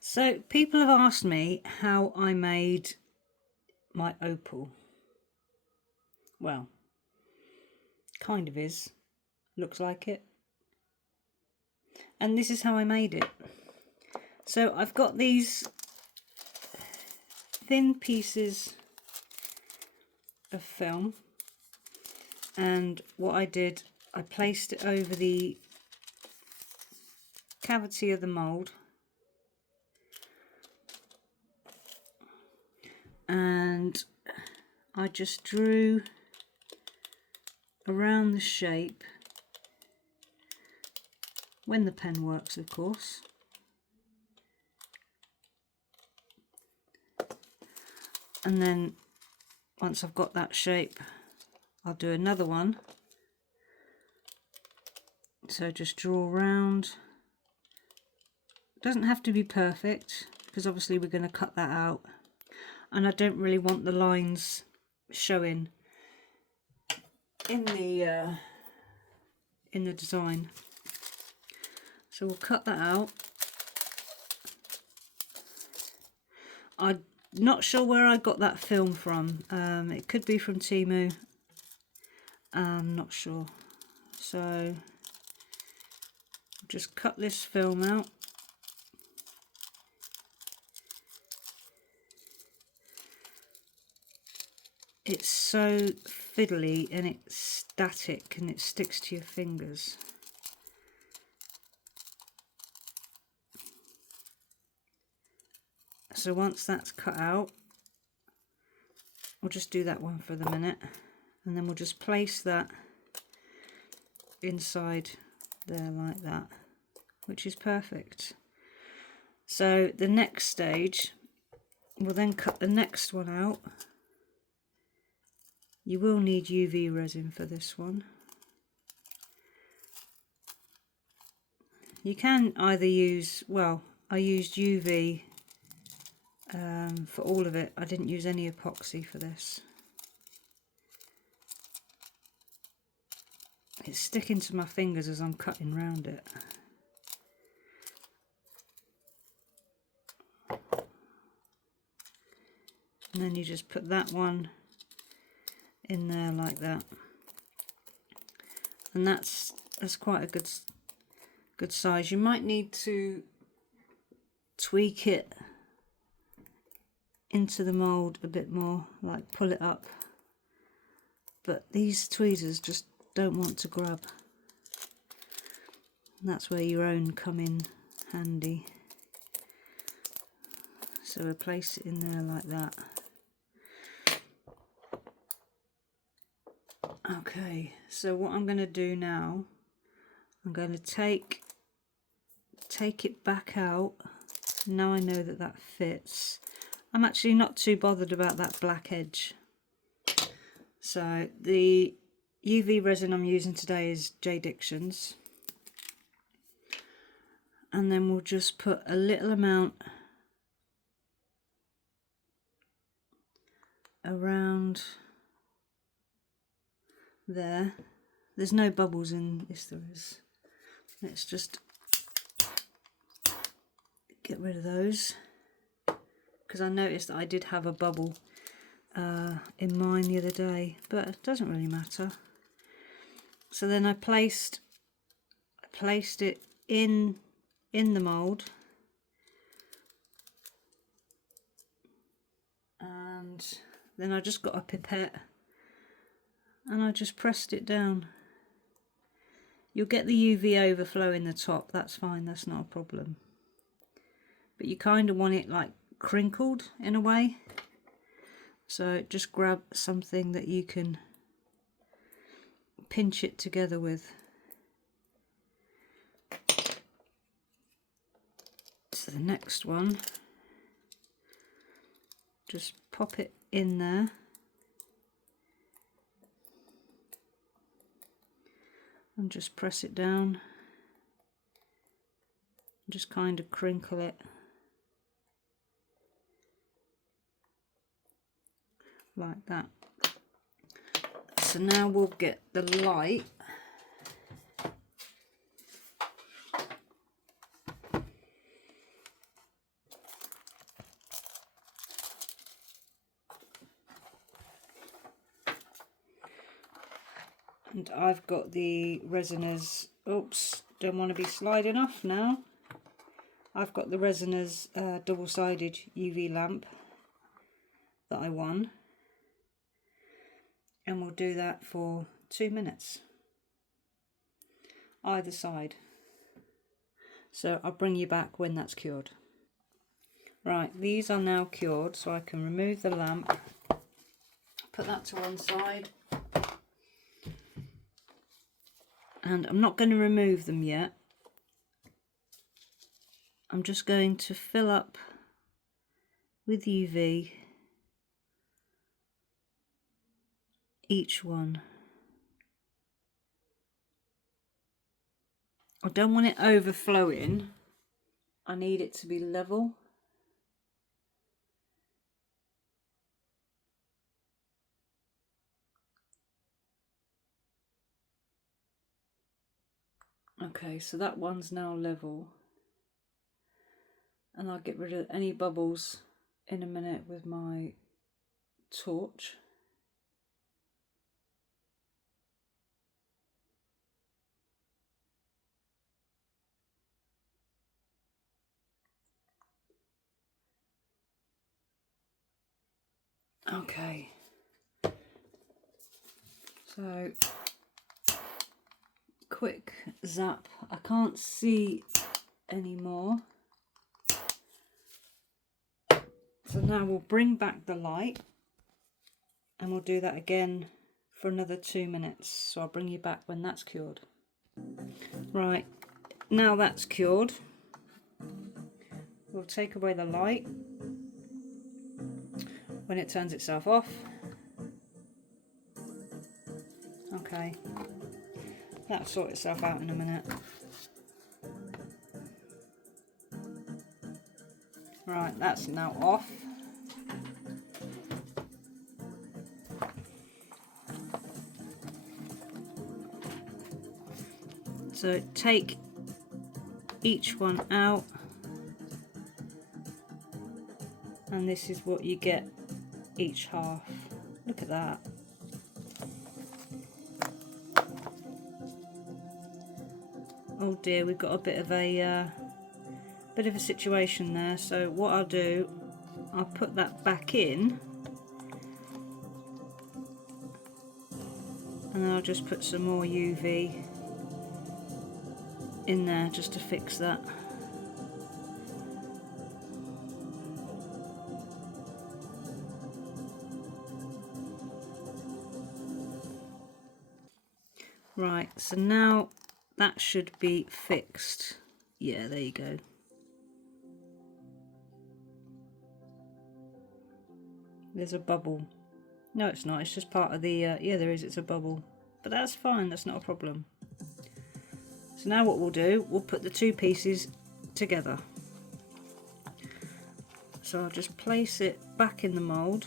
So people have asked me how I made my opal. Well, kind of is. Looks like it. And this is how I made it. So I've got these thin pieces of film, and what I did, I placed it over the cavity of the mould, and I just drew around the shape, when the pen works of course. And then once I've got that shape, I'll do another one. So just draw around. It doesn't have to be perfect because obviously we're going to cut that out, and I don't really want the lines showing in the design. So we'll cut that out. I'm not sure where I got that film from. It could be from Temu. I'm not sure. So just cut this film out. It's so fiddly and it's static and it sticks to your fingers. So once that's cut out, we'll just do that one for the minute, and then we'll just place that inside there like that, which is perfect. So the next stage, we'll then cut the next one out. You will need UV resin for this one. You can either use, well, I used UV for all of it. I didn't use any epoxy for this. It's sticking to my fingers as I'm cutting round it. And then you just put that one in there like that, and that's quite a good size. You might need to tweak it into the mould a bit more, like pull it up, but these tweezers just don't want to grab, and that's where your own come in handy. So we'll place it in there like that. Okay, so what I'm going to do now, I'm going to take it back out. Now I know that that fits. I'm actually not too bothered about that black edge. So the UV resin I'm using today is J. Dixon's, and then we'll just put a little amount around there. There's no bubbles in this, there is. Let's just get rid of those, because I noticed that I did have a bubble in mine the other day, but it doesn't really matter. So then I placed it in the mould, and then I just got a pipette and I just pressed it down. You'll get the UV overflow in the top, that's fine, that's not a problem. But you kind of want it like crinkled in a way. So just grab something that you can pinch it together with. So the next one, just pop it in there. And just press it down. Just kind of crinkle it. Like that. So now we'll get the light. And I've got the Resiners, oops, don't want to be sliding off now. I've got the Resiners double-sided UV lamp that I won. And we'll do that for 2 minutes. Either side. So I'll bring you back when that's cured. Right, these are now cured, so I can remove the lamp, put that to one side. And I'm not going to remove them yet. I'm just going to fill up with UV each one. I don't want it overflowing. I need it to be level. Okay, so that one's now level. And I'll get rid of any bubbles in a minute with my torch. Okay. So, quick zap. I can't see anymore. So now we'll bring back the light and we'll do that again for another 2 minutes. So I'll bring you back when that's cured. Right, now that's cured, we'll take away the light when it turns itself off. Okay, that'll sort itself out in a minute. Right, that's now off. So take each one out, and this is what you get each half. Look at that. Oh dear, we've got a bit of a situation there. So what I'll do, I'll put that back in, and then I'll just put some more UV in there just to fix that. Right, so now that should be fixed. Yeah, there you go. There's a bubble. No, it's not. It's just part of the, yeah, there is. It's a bubble. But that's fine. That's not a problem. So now what we'll do, we'll put the two pieces together. So I'll just place it back in the mould.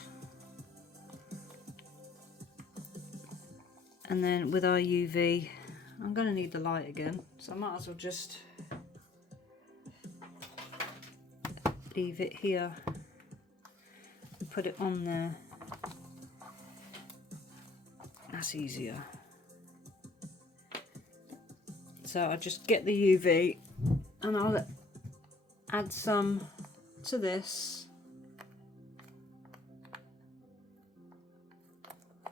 And then with our UV, I'm going to need the light again. So I might as well just leave it here. Put it on there. That's easier. So I'll just get the UV and I'll add some to this.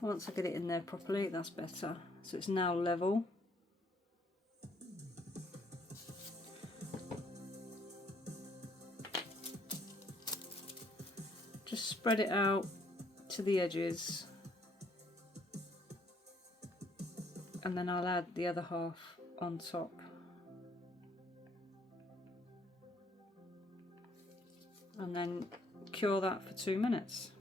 Once I get it in there properly, that's better. So it's now level. Just spread it out to the edges. And then I'll add the other half on top. And then cure that for 2 minutes.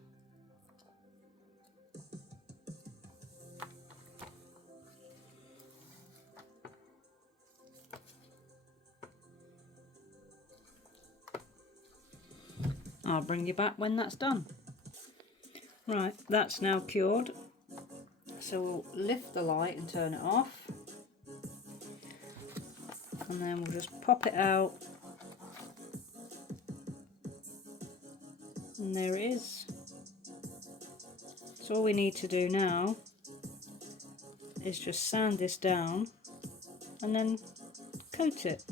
I'll bring you back when that's done. Right, that's now cured. So we'll lift the light and turn it off. And then we'll just pop it out. And there it is. So all we need to do now is just sand this down and then coat it.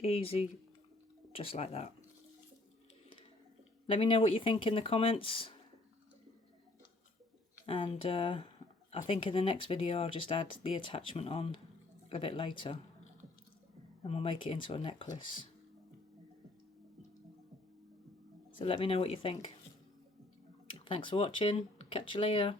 Easy, just like that. Let me know what you think in the comments, and I think in the next video I'll just add the attachment on a bit later and we'll make it into a necklace. So let me know what you think. Thanks for watching, catch you later.